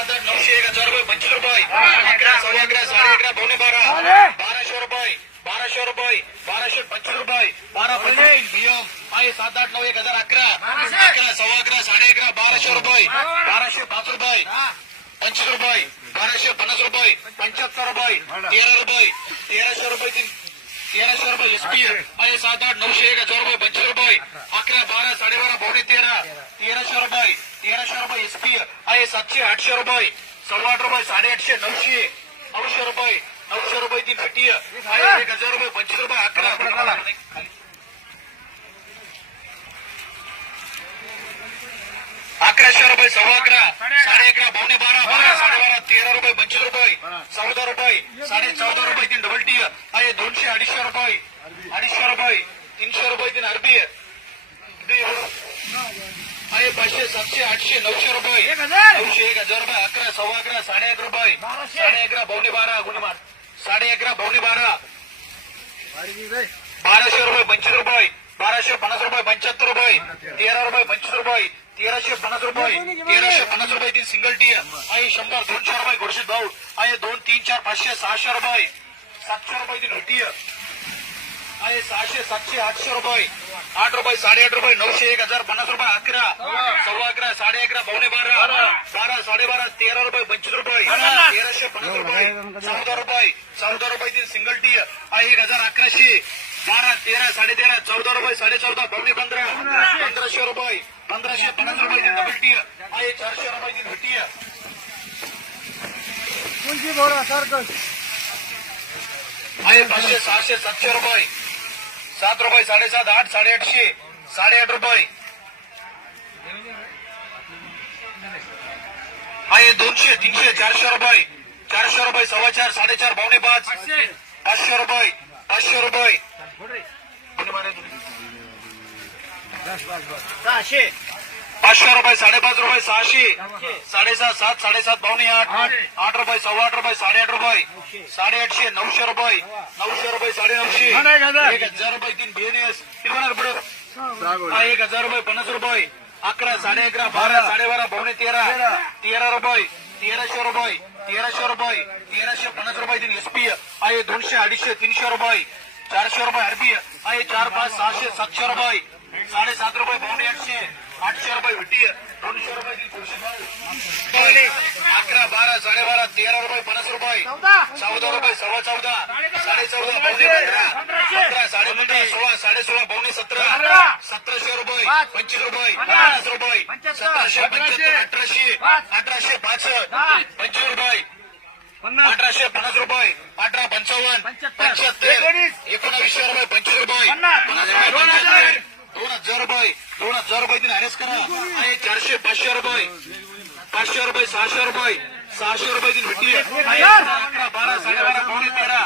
सात आठ नऊशे एक हजार रुपये पंचवीस रुपये अकरा सव्वा अकरा साडे अकरा पावणे बारा बाराशे रुपये बाराशे रुपये बाराशे पंचवीस रुपये बारा पंचवीस नियम आहे सात आठ नऊ एक हजार अकरा अकरा सव्वा अकरा साडे अकरा बाराशे रुपये बाराशे पाच रुपये पंचवीस रुपये बाराशे पन्नास रुपये पंच्याहत्तर रुपये तेरा रुपये तेराशे रुपये तीन तेराशे रुपये एसपी आहे सात आठ नऊशे एक हजार रुपये पंचवीस रुपये अकरा बारा साडेबारा पावणे तेरा तेराशे रुपये एसपी आहे सातशे आठशे रुपये. सव्वा आठ रुपये साडेआठशे नऊशे. नऊशे रुपये नऊशे रुपये ती फटी आहे. एक हजार रुपये पंचवीस रुपये अकरा. अकराशे रुपये सव्वा अकरा. साडे अकरा पावणे बारा बारा. साडेबारा तेरा रुपये पंचवीस रुपये. चौदा रुपये. साडे चौदा रुपये तीन डबल टी आहे. दोनशे अडीचशे रुपये. अडीचशे रुपये. तीनशे रुपये तीन अरबी आहे पाचशे सातशे आठशे नऊशे रुपये. नऊशे एक हजार रुपये अकरा सव्वा अकरा साडे अकरा रुपये. साडे अकरा पावणे बारा गुणमार. साडे अकरा पावणे बारा. बाराशे रुपये. पंचवीस रुपये. बाराशे पन्नास रुपये पंच्याहत्तर रुपये. तेरा रुपये पंचवीस रुपये. तेराशे पन्नास रुपये. तेराशे पन्नास रुपये तीन सिंगल टी आहे. शंभर दोनशे रुपये घोडशीत भाऊ. आहे दोन तीन चार पाचशे सहाशे रुपये. सातशे रुपये तीन हटी आहे. सहाशे सातशे आठशे रुपये. आठ रुपये साडेआठ रुपये नऊशे एक हजार पन्नास रुपये अकरा सव्वा अकरा साडे अकरा पावणे बारा बारा साडेबारा तेरा रुपये पंचवीस रुपये तेराशे पन्नास रुपये चौदा रुपये चौदा रुपये तीन सिंगल टी एक हजार अकराशे बारा तेरा साडे तेरा चौदा रुपये साडे चौदा पावणे पंधरा पंधराशे रुपये पंधराशे पन्नास रुपये तीन डबल टी आहे चारशे रुपये तीन सारखं? आहे पाचशे सहाशे सातशे रुपये. सात रुपये साडेसात आठ साडेआठशे साडेआठ रुपये. आहे दोनशे तीनशे चारशे रुपये. चारशे रुपये सव्वा चार साडेचार पावणे पाच. पाचशे रुपये पाचशे रुपये? सहाशे. पाचशे रुपये साडेपाच रुपये सहाशे. साडेसात सात साडेसात पावणे आठ. आठ. रुपये सव्वा आठ रुपये साडेआठ रुपये. साडेआठशे नऊशे रुपये. नऊशे रुपये साडे एक हजार. एक हजार रुपये तीन बीएनएस हा, एक हजार रुपये पन्नास रुपये. अकरा साडे अकरा बारा. साडेबारा पावणे तेरा. तेरा. रुपये तेराशे रुपये तेराशे रुपये तेराशे पन्नास रुपये तीन एसपी. आहे दोनशे अडीचशे तीनशे रुपये. चारशे रुपये आरबी. आहे चार पाच सहाशे सातशे रुपये. साडेसात रुपये पावणे आठशे. आठशे रुपये विटी. दोनशे रुपये अकरा बारा साडेबारा तेरा रुपये पन्नास रुपये चौदा. रुपये सव्वा चौदा. साडे चौदा पावणे पंधरा. पंधरा साडे पंधरा सोळा साडे सोळा पावणे सतरा. सतराशे रुपये पंचवीस रुपये पन्नास. रुपये सतराशे पंच्याहत्तर अठराशे अठराशे पासष्ट पंचवीस रुपये. अठराशे पन्नास रुपये. अठरा पंचावन्न. पंच्याहत्तर. एकोणावीसशे रुपये पंचवीस रुपये. दोन हजार रुपये दोन हजार. रुपये. तीन हॅरेस करा. आणि चारशे पाचशे रुपये. पाचशे रुपये सहाशे रुपये. सहाशे रुपये तीन भेटी अकरा बारा साडेबारा पावणे तेरा.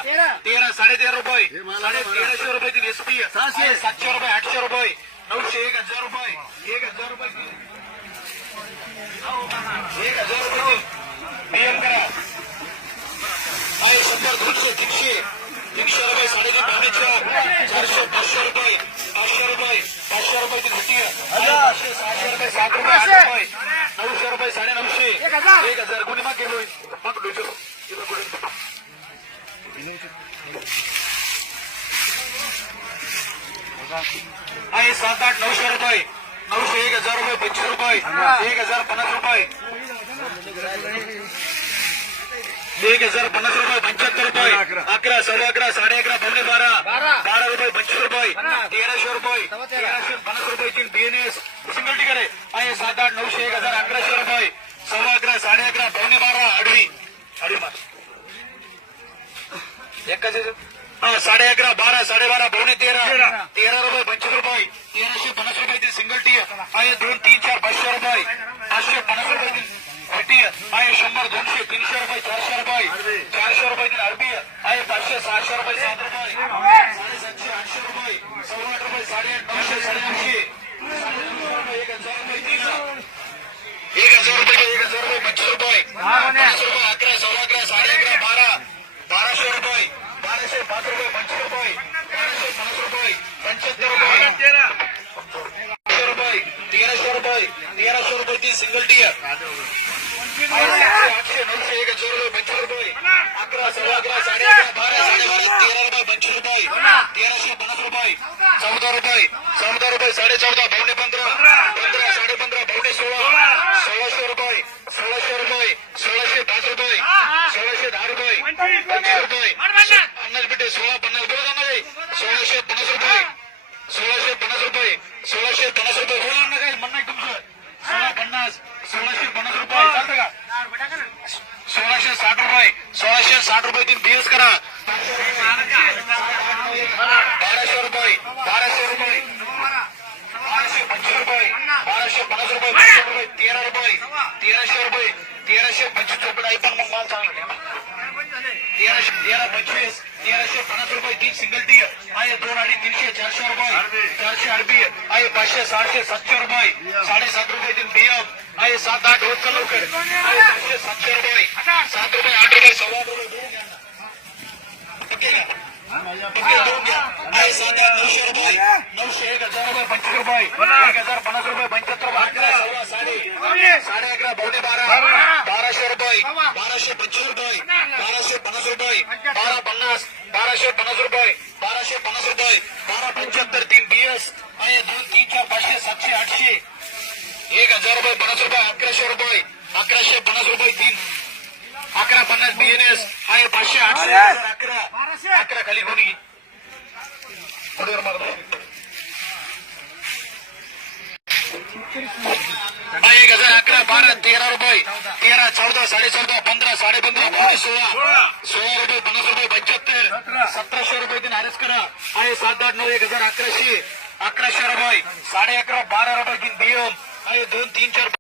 तेरा. साडे तेरा रुपये. साडे तेराशे रुपये तीन एसपी सहाशे. सातशे रुपये आठशे रुपये. नऊशे एक हजार रुपये. एक हजार रुपये एक हजार रुपये नियम करा आहे शंभर दोनशे तीनशे. तीनशे रुपये साडेतीन पावणे चार चारशे पाचशे रुपये. पाचशे रुपये. पाचशे रुपये ती घटी पाचशे सहाशे रुपये सात रुपये आठ रुपये. नऊशे रुपये साडे नऊशे एक हजार. एक हजार. कोणी माग गेलोय मग आहे सात आठ नऊशे रुपये. नऊशे एक हजार रुपये पंचवीस रुपये. एक हजार पन्नास रुपये. एक हजार पन्नास रुपये पंच्याहत्तर रुपये. अकरा. सव्वा अकरा साडे अकरा पावणे बारा. बारा. रुपये पंचवीस रुपये. तेराशे रुपये तीन बीएनएस सिंगल टिकर आहे आहे सात आठ नऊशे एक हजार अकराशे रुपये सव्वा अकरा साडे अकरा पावणे बारा आडवी आडवी मार एकाच ह्याच्यात? हा, साडे अकरा बारा साडेबारा पावणे तेरा. तेरा. रुपये पंचवीस रुपये. तेराशे पन्नास रुपये ती सिंगल टी आहे. दोन तीन चार पाचशे रुपये. पाचशे पन्नास रुपये ती टी आहे शंभर दोनशे तीनशे रुपये चारशे रुपये. चारशे रुपये ती आरबी आहे पाचशे सहाशे रुपये सात रुपये साडेसातशे आठशे रुपये सव्वा आठ रुपये साडेआठ नऊशे साडेनऊशे साडेनऊशे रुपये एक हजार रुपये तीन एक हजार रुपये एक हजार रुपये पंचवीस रुपये पन्नास रुपये अकरा सव्वा अकरा साडे अकरा बारा बाराशे रुपये बाराशे पाच रुपये पंचवीस रुपये बाराशे पन्नास रुपये पंच्याहत्तर रुपये तेराशे रुपये तेराशे रुपये तेरा तेराशे रुपये तीन सिंगल टियर आठशे नऊशे एक हजार रुपये पंचवीस रुपये अकरा सव्वा अकरा साडे अकरा बारा साडे तेरा रुपये पंचवीस रुपये तेराशे पन्नास रुपये. चौदा रुपये चौदा रुपये साडे चौदा पावणे पंधरा पंधरा साडे पंधरा पावणे सोळा सोळाशे रुपये सोळाशे रुपये सोळाशे पाच रुपये सोळाशे दहा रुपये पंचवीस रुपये पन्नास पेटे सोळा पन्नास बोला जाणार सोळाशे पन्नास रुपये. सोळाशे पन्नास रुपये सोळाशे पन्नास रुपये. बोला ना काही म्हणणं तुमचं सोळा पन्नास सोळाशे पन्नास रुपये चालतं का सोळाशे साठ रुपये सोळाशे साठ रुपये तीन बीएस करा. बाराशे रुपये बाराशे रुपये बाराशे पंचवीस रुपये बाराशे पन्नास रुपये रुपये तेरा रुपये तेराशे रुपये तेराशे पंचवीस रुपये आई पण मग माल चांगला तेराशे तेरा पंचवीस तेराशे पन्नास रुपये तीन सिंगल टी आहे दोन अडीच तीनशे चारशे रुपये चारशे अडबी. आहे पाचशे सहाशे सातशे रुपये साडेसात रुपये तीन बियम आहे सात आठ होत लवकर? सातशे रुपये. सात रुपये आठ रुपये सव्वा रुपये घ्या. सात आठ नऊशे रुपये. नऊशे एक हजार रुपये पंचवीस रुपये. एक हजार पन्नास रुपये पंच्याहत्तर रुपये. साडे साडे अकरा पावणे बारा. बाराशे रुपये. बाराशे पंचवीस रुपये. बाराशे पन्नास रुपये. बारा पन्नास. बाराशे पन्नास रुपये. बाराशे पन्नास रुपये. बारा पंच्याहत्तर तीन बीएस आणि दोन तीन चार पाचशे सातशे आठशे. हजार रुपये पन्नास रुपये अकराशे रुपये अकराशे पन्नास रुपये तीन. अकरा पन्नास बीएनएस आहे पाचशे आठशे अकरा. अकरा खाली कोणी? एक हजार अकरा बारा तेरा रुपये. तेरा चौदा साडे चौदा पंधरा साडे पंधरा पावणे सोळा. सोळा रुपये पन्नास रुपये पंच्याहत्तर. सतराशे रुपये तीन आरस करा. आहे सात आठ नऊ एक हजार अकराशे. अकराशे रुपये. साडे अकरा बारा रुपये तीन बियम दोन तीन चार